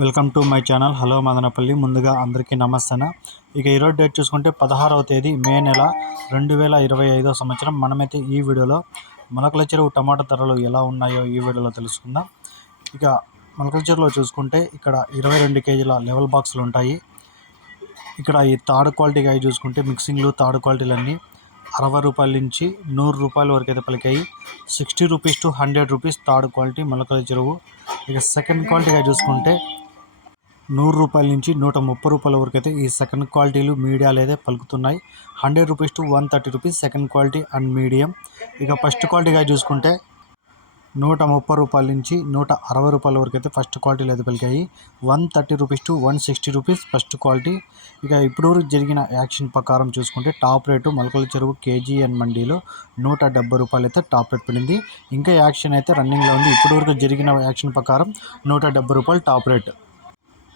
Welcome to my channel. Hello Madanapalle. ముందుగా అందరికీ నమస్తేన. ఇక ఈరోజు డేట్ చూసుకుంటే పదహారవ తేదీ మే నెల రెండు వేల ఇరవై ఐదో సంవత్సరం. మనమైతే ఈ వీడియోలో మొలకల చెరువు టమాటా ధరలు ఎలా ఉన్నాయో ఈ వీడియోలో తెలుసుకుందాం. ఇక మొలకల చెరువులో చూసుకుంటే ఇక్కడ ఇరవై రెండు కేజీల లెవెల్ బాక్సులు ఉంటాయి. ఇక్కడ ఈ థర్డ్ క్వాలిటీగా అవి చూసుకుంటే మిక్సింగ్లు థర్డ్ క్వాలిటీలన్నీ అరవై రూపాయల నుంచి నూరు రూపాయల వరకు అయితే పలికాయి. Sixty rupees to hundred rupees third quality Molakalacheruvu. ఇక సెకండ్ క్వాలిటీగా చూసుకుంటే నూరు రూపాయల నుంచి నూట ముప్పై రూపాయల వరకు అయితే ఈ సెకండ్ క్వాలిటీలు మీడియాలు అయితే పలుకుతున్నాయి. Hundred rupees to one thirty rupees second quality and medium ఇక ఫస్ట్ క్వాలిటీగా చూసుకుంటే నూట ముప్పై రూపాయల నుంచి నూట అరవై రూపాయల వరకు అయితే ఫస్ట్ క్వాలిటీలు అయితే పలికాయి. One thirty rupees to one sixty rupees first quality ఇక ఇప్పుడు వరకు జరిగిన యాక్షన్ ప్రకారం చూసుకుంటే టాప్ రేటు మొలకల చెరువు కేజీ అండ్ మండీలో నూట డెబ్బై రూపాయలు అయితే టాప్ రేట్ పడింది ఇంకా యాక్షన్ అయితే రన్నింగ్లో ఉంది. ఇప్పటివరకు వరకు జరిగిన యాక్షన్ ప్రకారం నూట డెబ్బై రూపాయలు టాప్ రేట్